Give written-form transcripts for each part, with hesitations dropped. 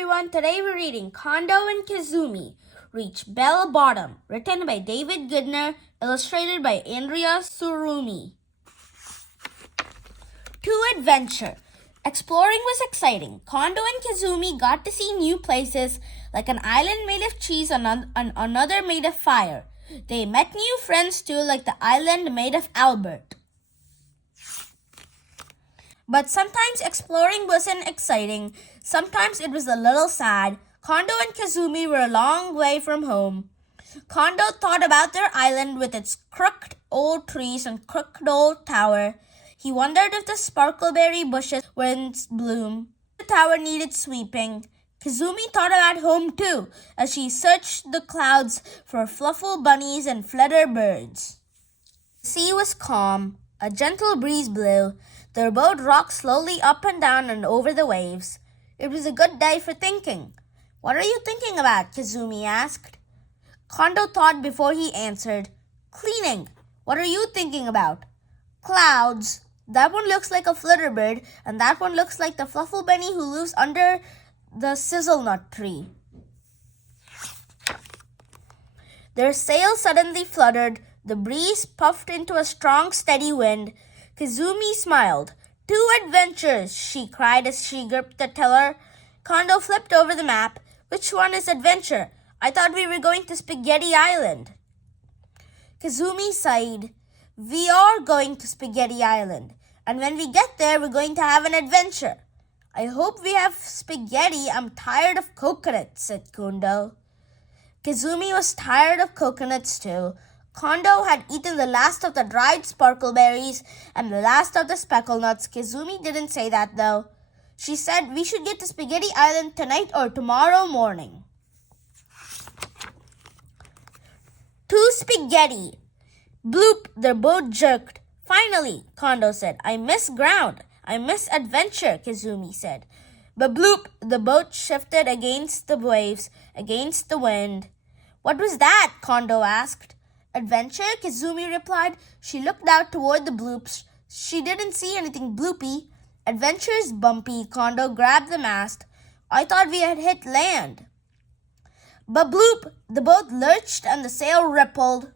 everyone. Today we're reading Kondo and KEZUMI Reach Bell Bottom, written by David Goodner, illustrated by Andrea Surumi. To adventure. Exploring was exciting. Kondo and KEZUMI got to see new places, like an island made of cheese and another made of fire. They met new friends too, like the island made of Albert. But sometimes exploring wasn't exciting. Sometimes it was a little sad. Kondo and KEZUMI were a long way from home. Kondo thought about their island with its crooked old trees and crooked old tower. He wondered if the sparkleberry bushes were in bloom. The tower needed sweeping. KEZUMI thought about home too, as she searched the clouds for fluffy bunnies and flutter birds. The sea was calm. A gentle breeze blew. Their boat rocked slowly up and down and over the waves. It was a good day for thinking. What are you thinking about? KEZUMI asked. Kondo thought before he answered. Cleaning. What are you thinking about? Clouds. That one looks like a flutterbird, and that one looks like the fluffy bunny who lives under the sizzle-nut tree. Their sails suddenly fluttered. The breeze puffed into a strong, steady wind. KEZUMI smiled. 2 adventures, she cried as she gripped the tiller. Kondo flipped over the map. Which one is adventure? I thought we were going to Spaghetti Island. KEZUMI sighed. We are going to Spaghetti Island, and when we get there, we're going to have an adventure. I hope we have spaghetti. I'm tired of coconuts, said Kondo. KEZUMI was tired of coconuts too. Kondo had eaten the last of the dried sparkleberries and the last of the speckle nuts. KEZUMI didn't say that though. She said we should get to Spaghetti Island tonight or tomorrow morning. To spaghetti. Bloop, their boat jerked. Finally, Kondo said. I miss ground. I miss adventure, KEZUMI said. But bloop, the boat shifted against the waves, against the wind. What was that? Kondo asked. Adventure, KEZUMI replied. She looked out toward the bloops. She didn't see anything bloopy. Adventure is bumpy. Kondo grabbed the mast. I thought we had hit land. But bloop, the boat lurched and the sail rippled.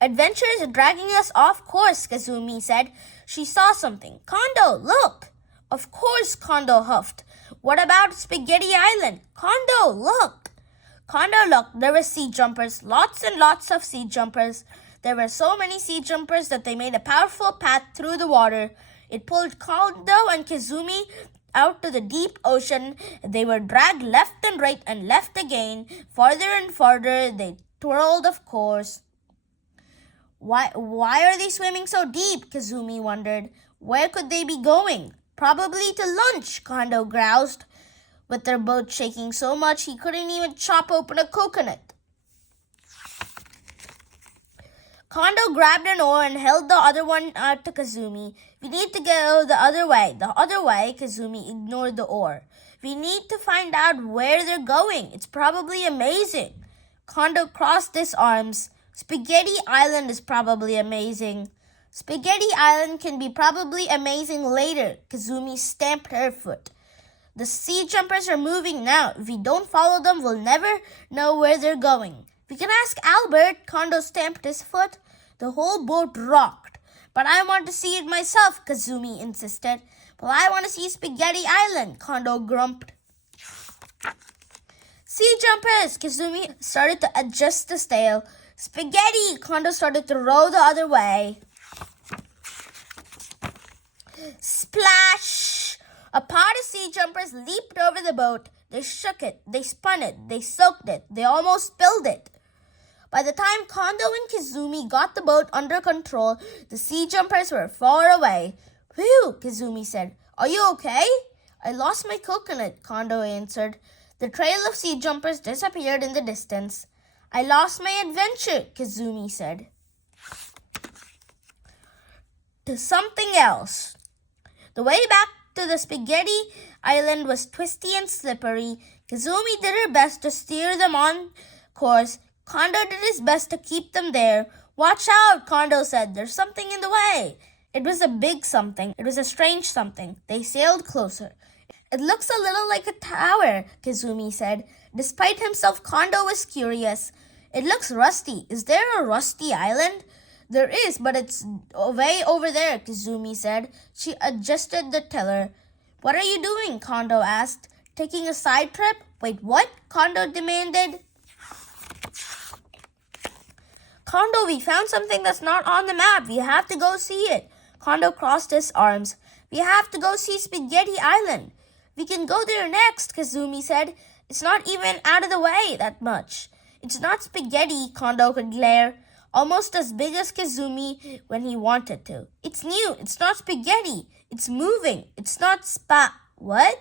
Adventure is dragging us off course, KEZUMI said. She saw something. Kondo, look! Of course, Kondo huffed. What about Spaghetti Island? Kondo, look! Kondo looked. There were sea jumpers, lots and lots of sea jumpers. There were so many sea jumpers that they made a powerful path through the water. It pulled Kondo and KEZUMI out to the deep ocean. They were dragged left and right and left again. Farther and farther they twirled, of course. Why are they swimming so deep? KEZUMI wondered. Where could they be going? Probably to lunch, Kondo groused, with their boat shaking so much he couldn't even chop open a coconut. Kondo grabbed an oar and held the other one out to KEZUMI. We need to go the other way. The other way, KEZUMI ignored the oar. We need to find out where they're going. It's probably amazing. Kondo crossed his arms. Spaghetti Island is probably amazing. Spaghetti Island can be probably amazing later. KEZUMI stamped her foot. The sea jumpers are moving now. If we don't follow them, we'll never know where they're going. We can ask Albert. Kondo stamped his foot. The whole boat rocked. But I want to see it myself, KEZUMI insisted. Well, I want to see Spaghetti Island, Kondo grumped. Sea jumpers! KEZUMI started to adjust the sail. Spaghetti! Kondo started to row the other way. Splash! A pod of sea jumpers leaped over the boat. They shook it. They spun it. They soaked it. They almost spilled it. By the time Kondo and KEZUMI got the boat under control, the sea jumpers were far away. Phew, KEZUMI said. Are you okay? I lost my coconut, Kondo answered. The trail of sea jumpers disappeared in the distance. I lost my adventure, KEZUMI said. To something else. The way back to the Spaghetti Island was twisty and slippery. KEZUMI did her best to steer them on course. Kondo did his best to keep them there. Watch out, Kondo said. There's something in the way. It was a big something. It was a strange something. They sailed closer. It looks a little like a tower, Kazumi said. Despite himself, Kondo was curious. It looks rusty. Is there a rusty island? There is, but it's way over there, Kazumi said. She adjusted the tiller. What are you doing? Kondo asked. Taking a side trip? Wait, what? Kondo demanded. Kondo, we found something that's not on the map. We have to go see it. Kondo crossed his arms. We have to go see Spaghetti Island. We can go there next, Kazumi said. It's not even out of the way that much. It's not spaghetti, Kondo could glare. Almost as big as Kazumi when he wanted to. It's new. It's not spaghetti. It's moving. It's not What?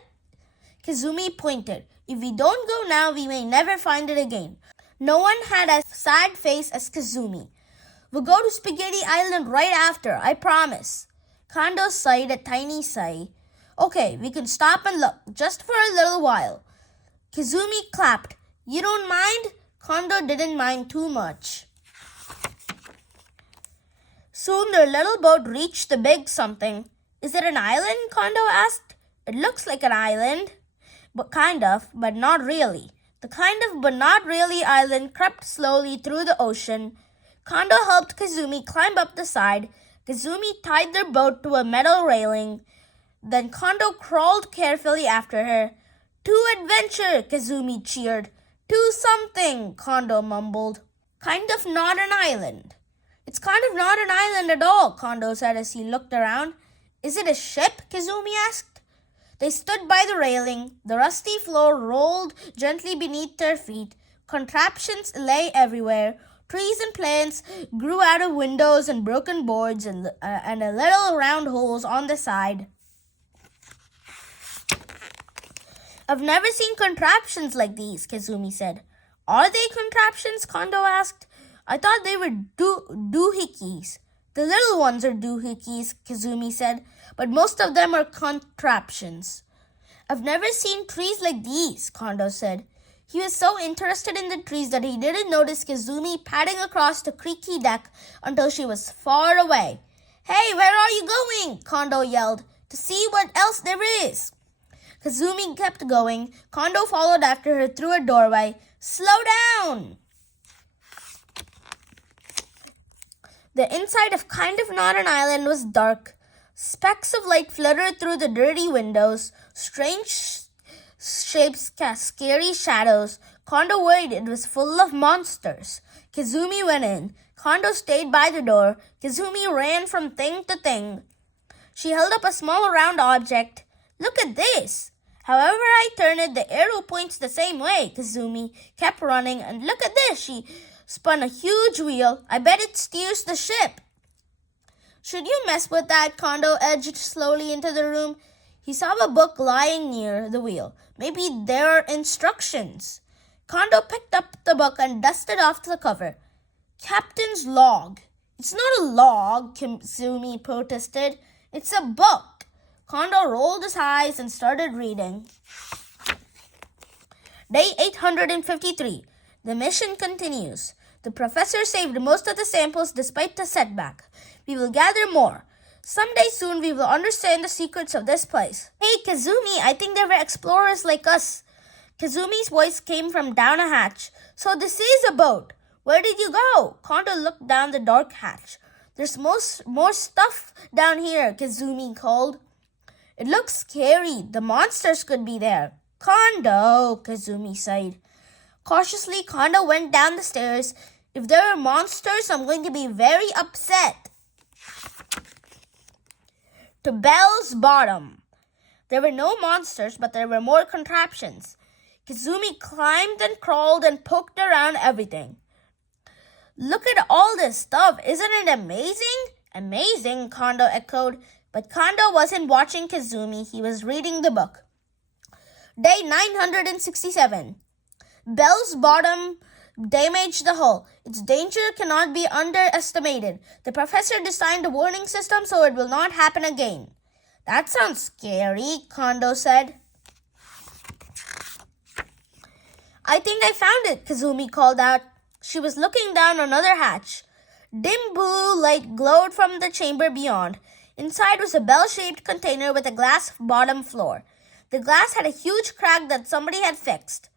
Kazumi pointed. If we don't go now, we may never find it again. No one had as sad face as Kazumi. We'll go to Spaghetti Island right after, I promise. Kondo sighed a tiny sigh. Okay, we can stop and look, just for a little while. Kazumi clapped. You don't mind? Kondo didn't mind too much. Soon their little boat reached the big something. Is it an island? Kondo asked. It looks like an island. But kind of, but not really. The kind of but not really island crept slowly through the ocean. Kondo helped Kazumi climb up the side. Kazumi tied their boat to a metal railing. Then Kondo crawled carefully after her. To adventure, Kazumi cheered. To something, Kondo mumbled. Kind of not an island. It's kind of not an island at all, Kondo said as he looked around. Is it a ship? Kazumi asked. They stood by the railing. The rusty floor rolled gently beneath their feet. Contraptions lay everywhere. Trees and plants grew out of windows and broken boards and a little round holes on the side. I've never seen contraptions like these, Kazumi said. Are they contraptions? Kondo asked. I thought they were doohickeys. The little ones are doohickeys, Kazumi said, but most of them are contraptions. I've never seen trees like these, Kondo said. He was so interested in the trees that he didn't notice Kazumi padding across the creaky deck until she was far away. Hey, where are you going? Kondo yelled. To see what else there is. Kazumi kept going. Kondo followed after her through a doorway. Slow down! The inside of Kind of Not an Island was dark. Specks of light fluttered through the dirty windows. Strange shapes cast scary shadows. Kondo worried it was full of monsters. Kazumi went in. Kondo stayed by the door. Kazumi ran from thing to thing. She held up a small round object. Look at this! However I turn it, the arrow points the same way. Kazumi kept running. And look at this! She spun a huge wheel. I bet it steers the ship. Should you mess with that? Kondo edged slowly into the room. He saw a book lying near the wheel. Maybe there are instructions. Kondo picked up the book and dusted off the cover. Captain's log. It's not a log, Kazumi protested. It's a book. Kondo rolled his eyes and started reading. Day 853. The mission continues. The professor saved most of the samples despite the setback. We will gather more. Someday soon we will understand the secrets of this place. Hey, Kazumi, I think there were explorers like us. Kazumi's voice came from down a hatch. So this is a boat. Where did you go? Kondo looked down the dark hatch. There's more stuff down here, Kazumi called. It looks scary. The monsters could be there. Kondo, Kazumi sighed. Cautiously, Kondo went down the stairs. If there are monsters, I'm going to be very upset. To Bell's bottom. There were no monsters, but there were more contraptions. Kazumi climbed and crawled and poked around everything. Look at all this stuff. Isn't it amazing? Amazing, Kondo echoed. But Kondo wasn't watching Kazumi. He was reading the book. Day 967. Bell's bottom damaged the hull. Its danger cannot be underestimated. The professor designed a warning system so it will not happen again. That sounds scary, Kondo said. I think I found it, Kazumi called out. She was looking down another hatch. Dim blue light glowed from the chamber beyond. Inside was a bell-shaped container with a glass bottom floor. The glass had a huge crack that somebody had fixed.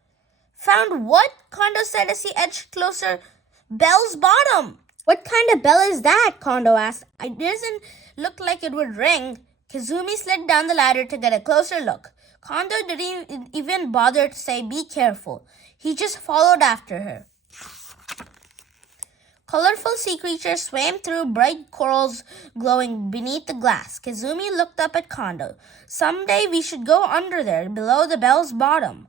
Found what? Kondo said as he edged closer. Bell's bottom. What kind of bell is that? Kondo asked. It doesn't look like it would ring. KEZUMI slid down the ladder to get a closer look. Kondo didn't even bother to say, be careful. He just followed after her. Colorful sea creatures swam through bright corals glowing beneath the glass. KEZUMI looked up at Kondo. Someday we should go under there, below the bell's bottom.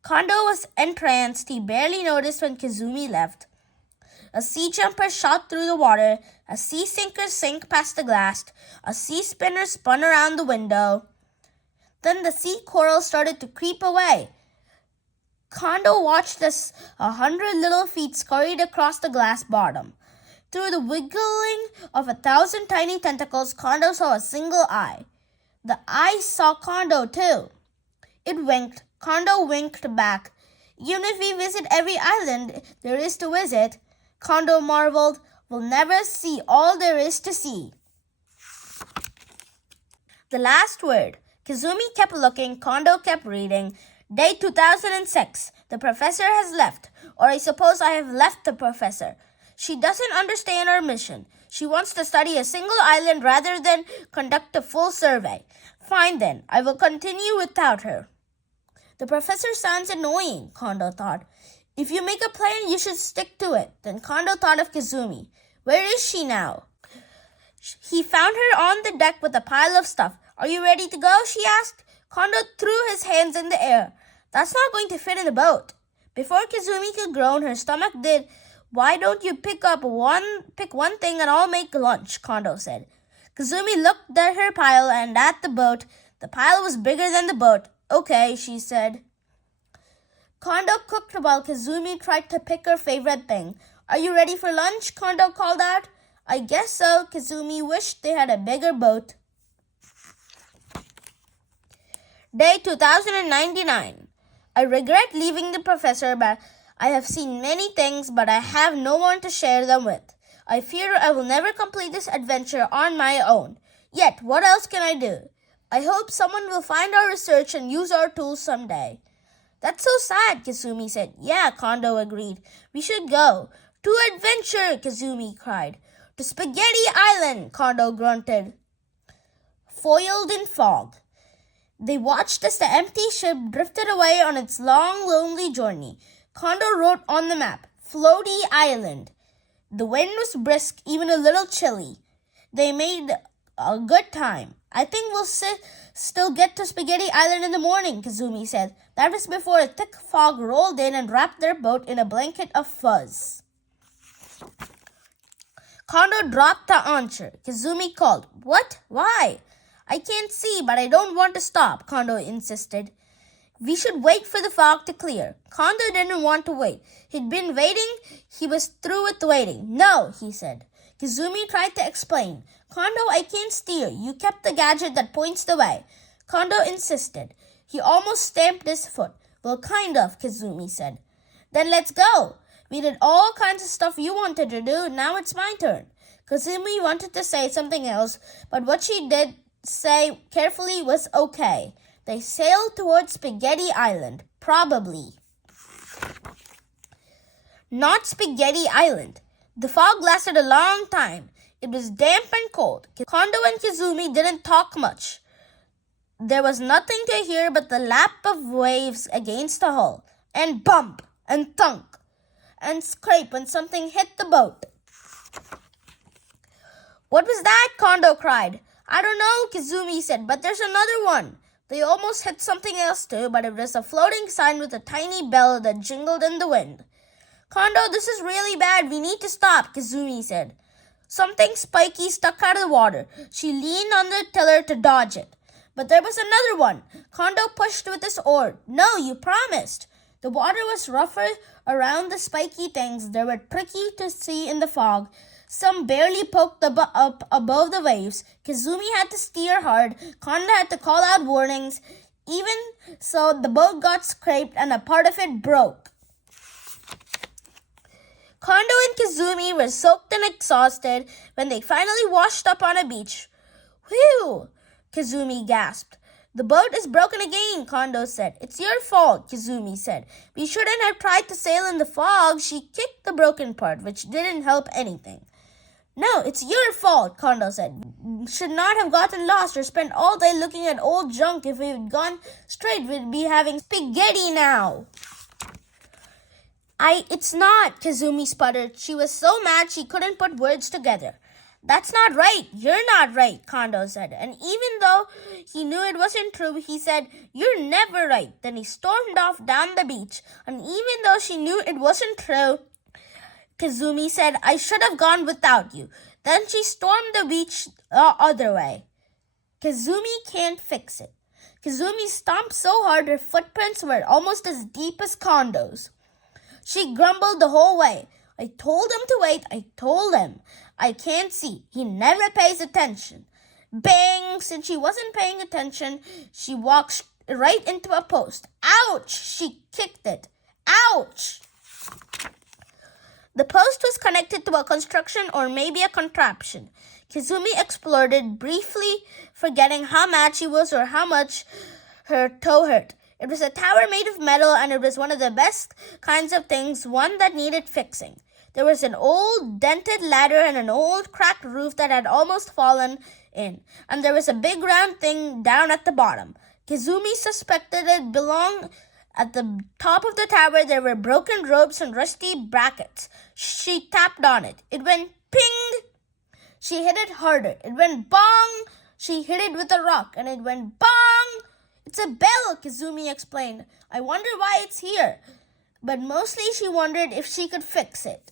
Kondo was entranced. He barely noticed when KEZUMI left. A sea jumper shot through the water. A sea sinker sank past the glass. A sea spinner spun around the window. Then the sea coral started to creep away. Kondo watched as 100 little feet scurried across the glass bottom. Through the wiggling of 1,000 tiny tentacles, Kondo saw a single eye. The eye saw Kondo too. It winked. Kondo winked back. Even if we visit every island there is to visit, Kondo marveled, we'll never see all there is to see. The last word. KEZUMI kept looking. Kondo kept reading. Day 2006. The professor has left. Or I suppose I have left the professor. She doesn't understand our mission. She wants to study a single island rather than conduct a full survey. Fine then, I will continue without her. The professor sounds annoying, Kondo thought. If you make a plan, you should stick to it. Then Kondo thought of KEZUMI. Where is she now? He found her on the deck with a pile of stuff. Are you ready to go? She asked. Kondo threw his hands in the air. That's not going to fit in the boat. Before KEZUMI could groan, her stomach did. Why don't you pick one thing and I'll make lunch, Kondo said. KEZUMI looked at her pile and at the boat. The pile was bigger than the boat. Okay, she said. Kondo cooked while KEZUMI tried to pick her favorite thing. Are you ready for lunch? Kondo called out. I guess so. KEZUMI wished they had a bigger boat. Day 2099. I regret leaving the professor, but I have seen many things, but I have no one to share them with. I fear I will never complete this adventure on my own. Yet, what else can I do? I hope someone will find our research and use our tools someday. That's so sad, KEZUMI said. Yeah, Kondo agreed. We should go. To adventure, KEZUMI cried. To Spaghetti Island, Kondo grunted. Foiled in fog. They watched as the empty ship drifted away on its long, lonely journey. Kondo wrote on the map, Floaty Island. The wind was brisk, even a little chilly. They made a good time. I think we'll still get to Spaghetti Island in the morning, KEZUMI said. That was before a thick fog rolled in and wrapped their boat in a blanket of fuzz. Kondo dropped the anchor. KEZUMI called. What? Why? I can't see, but I don't want to stop, Kondo insisted. We should wait for the fog to clear. Kondo didn't want to wait. He'd been waiting. He was through with waiting. No, he said. KEZUMI tried to explain. Kondo, I can't steer. You kept the gadget that points the way. Kondo insisted. He almost stamped his foot. Well, kind of, KEZUMI said. Then let's go. We did all kinds of stuff you wanted to do. Now it's my turn. KEZUMI wanted to say something else, but what she did say carefully was okay. They sailed towards Spaghetti Island. Probably. Not Spaghetti Island. The fog lasted a long time. It was damp and cold. Kondo and KEZUMI didn't talk much. There was nothing to hear but the lap of waves against the hull, and bump, and thunk, and scrape when something hit the boat. What was that? Kondo cried. I don't know, KEZUMI said, but there's another one. They almost hit something else too, but it was a floating sign with a tiny bell that jingled in the wind. Kondo, this is really bad. We need to stop, KEZUMI said. Something spiky stuck out of the water. She leaned on the tiller to dodge it. But there was another one. Kondo pushed with his oar. No, you promised. The water was rougher around the spiky things. They were tricky to see in the fog. Some barely poked up above the waves. KEZUMI had to steer hard. Kondo had to call out warnings. Even so, the boat got scraped and a part of it broke. Kondo and KEZUMI were soaked and exhausted when they finally washed up on a beach. Whew! KEZUMI gasped. The boat is broken again, Kondo said. It's your fault, Kizumi said. We shouldn't have tried to sail in the fog. She kicked the broken part, which didn't help anything. No, it's your fault, Kondo said. Should not have gotten lost or spent all day looking at old junk. If we'd gone straight, we'd be having spaghetti now. It's not, Kizumi sputtered. She was so mad she couldn't put words together. That's not right. You're not right, Kondo said. And even though he knew it wasn't true, he said, You're never right. Then he stormed off down the beach. And even though she knew it wasn't true, Kizumi said, I should have gone without you. Then she stormed the beach the other way. Kizumi can't fix it. Kizumi stomped so hard her footprints were almost as deep as Kondo's. She grumbled the whole way. I told him to wait. I told him. I can't see. He never pays attention. Bang! Since she wasn't paying attention, she walked right into a post. Ouch! She kicked it. Ouch! The post was connected to a construction or maybe a contraption. Kizumi exploded, briefly forgetting how mad she was or how much her toe hurt. It was a tower made of metal, and it was one of the best kinds of things, one that needed fixing. There was an old dented ladder and an old cracked roof that had almost fallen in, and there was a big round thing down at the bottom. Kizumi suspected it belonged at the top of the tower. There were broken ropes and rusty brackets. She tapped on it. It went ping. She hit it harder. It went bong. She hit it with a rock, and it went bong. It's a bell, Kizumi explained. I wonder why it's here. But mostly she wondered if she could fix it.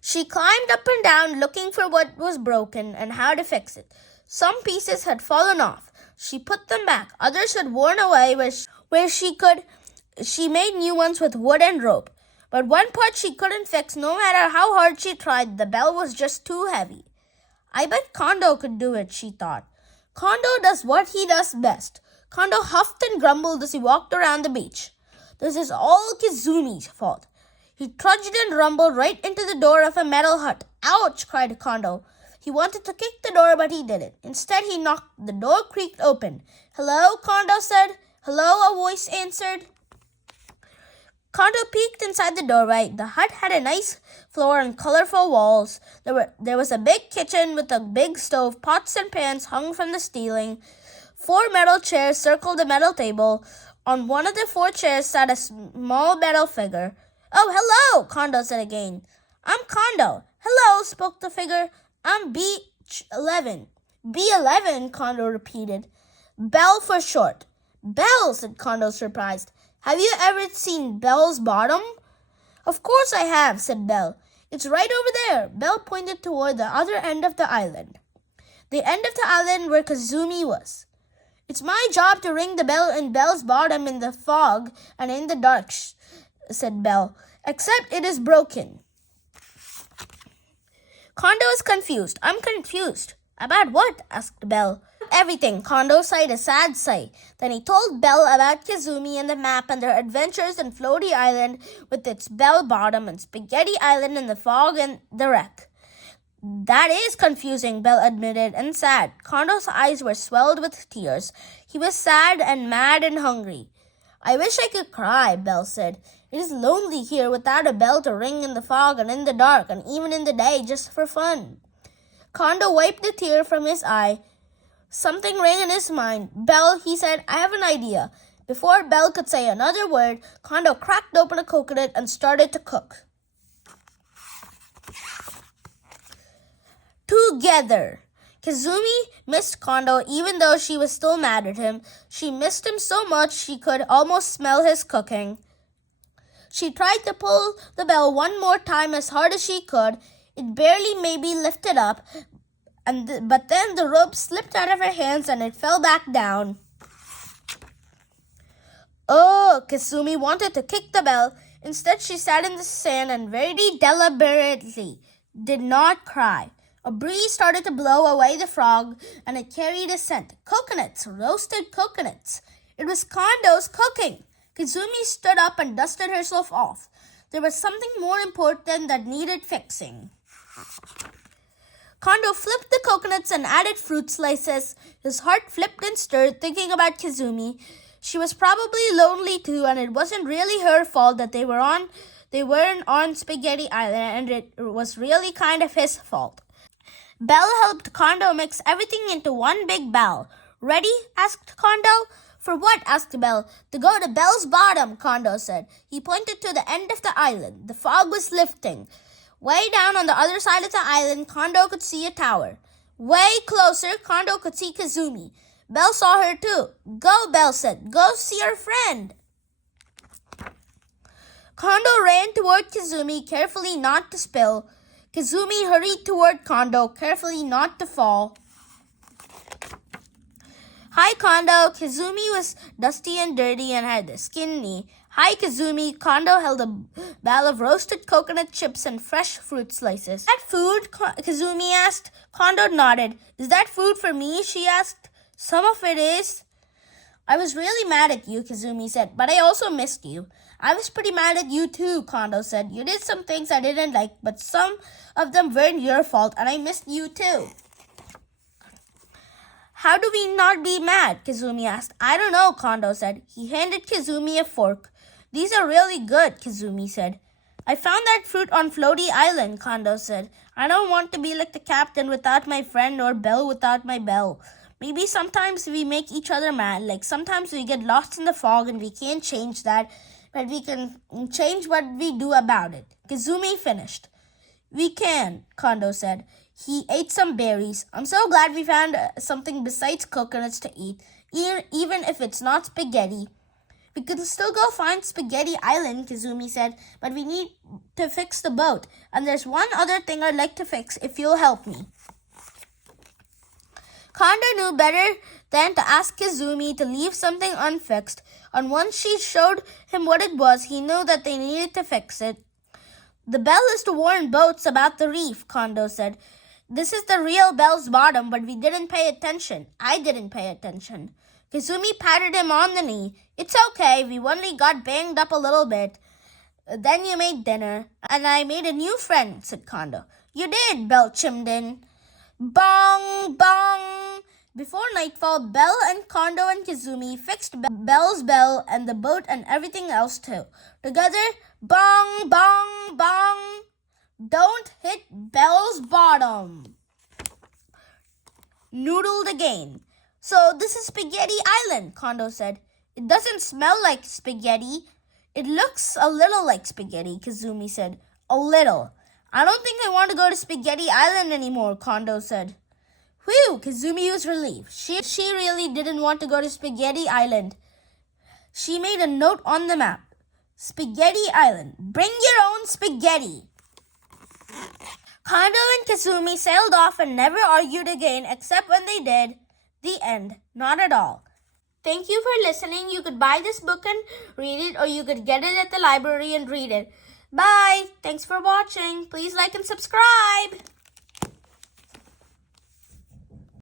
She climbed up and down looking for what was broken and how to fix it. Some pieces had fallen off. She put them back. Others had worn away where she made new ones with wood and rope. But one part she couldn't fix. No matter how hard she tried, the bell was just too heavy. I bet Kondo could do it, she thought. Kondo does what he does best. Kondo huffed and grumbled as he walked around the beach. This is all Kizumi's fault. He trudged and rumbled right into the door of a metal hut. Ouch, cried Kondo. He wanted to kick the door, but he didn't. Instead, he knocked. The door creaked open. Hello, Kondo said. Hello, a voice answered. Kondo peeked inside the doorway. The hut had a nice floor and colorful walls. There was a big kitchen with a big stove. Pots and pans hung from the ceiling. 4 metal chairs circled the metal table. On one of the 4 chairs sat a small metal figure. Oh, hello, Kondo said again. I'm Kondo. Hello, spoke the figure. I'm B11. B11, Kondo repeated. Bell for short. Bell, said Kondo, surprised. Have you ever seen Bell's bottom? Of course I have, said Bell. It's right over there. Bell pointed toward the other end of the island. The end of the island where Kizumi was. It's my job to ring the bell in Bell's bottom in the fog and in the dark, said Bell. Except it is broken. Kondo is confused. I'm confused. About what? Asked Bell. Everything. Kondo sighed a sad sigh. Then he told Bell about Kizumi and the map and their adventures in Floaty Island with its bell bottom and Spaghetti Island and the fog and the wreck. That is confusing, Bell admitted, and sad. Kondo's eyes were swelled with tears. He was sad and mad and hungry. I wish I could cry, Bell said. It is lonely here without a bell to ring in the fog and in the dark and even in the day just for fun. Kondo wiped a tear from his eye. Something rang in his mind. Bell, he said, I have an idea. Before Bell could say another word, Kondo cracked open a coconut and started to cook. Together. Kizumi missed Kondo even though she was still mad at him. She missed him so much she could almost smell his cooking. She tried to pull the bell one more time as hard as she could. It barely maybe lifted up, but then the rope slipped out of her hands and it fell back down. Oh, Kizumi wanted to kick the bell. Instead, she sat in the sand and very deliberately did not cry. A breeze started to blow away the frog, and it carried a scent. Coconuts, roasted coconuts. It was Kondo's cooking. Kizumi stood up and dusted herself off. There was something more important that needed fixing. Kondo flipped the coconuts and added fruit slices. His heart flipped and stirred, thinking about KEZUMI. She was probably lonely too, and it wasn't really her fault that they weren't on Spaghetti Island, and it was really kind of his fault. Belle helped Kondo mix everything into one big bowl. Ready? Asked Kondo. For what? Asked Belle. To go to Belle's bottom, Kondo said. He pointed to the end of the island. The fog was lifting. Way down on the other side of the island, Kondo could see a tower. Way closer, Kondo could see KEZUMI. Belle saw her too. Go, Belle said. Go see your friend. Kondo ran toward KEZUMI, carefully not to spill. KEZUMI hurried toward Kondo, carefully not to fall. Hi, Kondo. KEZUMI was dusty and dirty and had skinny. Hi, KEZUMI. Kondo held a bowl of roasted coconut chips and fresh fruit slices. Is that food? KEZUMI asked. Kondo nodded. Is that food for me? She asked. Some of it is. I was really mad at you, KEZUMI said, but I also missed you. I was pretty mad at you too, Kondo said. You did some things I didn't like, but some of them weren't your fault, and I missed you too. How do we not be mad? KEZUMI asked. I don't know, Kondo said. He handed KEZUMI a fork. These are really good, KEZUMI said. I found that fruit on Floaty Island, Kondo said. I don't want to be like the captain without my friend or Belle without my bell. Maybe sometimes we make each other mad, like sometimes we get lost in the fog and we can't change that, but we can change what we do about it. KEZUMI finished. We can, Kondo said. He ate some berries. I'm so glad we found something besides coconuts to eat, even if it's not spaghetti. We could still go find Spaghetti Island, KEZUMI said, but we need to fix the boat. And there's one other thing I'd like to fix if you'll help me. Kondo knew better than to ask KEZUMI to leave something unfixed, and once she showed him what it was, he knew that they needed to fix it. The bell is to warn boats about the reef, Kondo said. This is the real Belle's bottom, but we didn't pay attention. I didn't pay attention. KEZUMI patted him on the knee. It's okay, we only got banged up a little bit. Then you made dinner, and I made a new friend, said Kondo. You did, Belle chimed in. Bong, bong. Before nightfall, Belle and Kondo and KEZUMI fixed Belle's bell and the boat and everything else too. Together, bong, bong, bong. Don't hit Belle's bottom. Noodled again. So this is Spaghetti Island, Kondo said. It doesn't smell like spaghetti. It looks a little like spaghetti, KEZUMI said. A little. I don't think I want to go to Spaghetti Island anymore, Kondo said. Whew, KEZUMI was relieved. She really didn't want to go to Spaghetti Island. She made a note on the map. Spaghetti Island. Bring your own spaghetti. Kondo and KEZUMI sailed off and never argued again, except when they did. The end. Not at all. Thank you for listening. You could buy this book and read it, or you could get it at the library and read it. Bye. Thanks for watching. Please like and subscribe.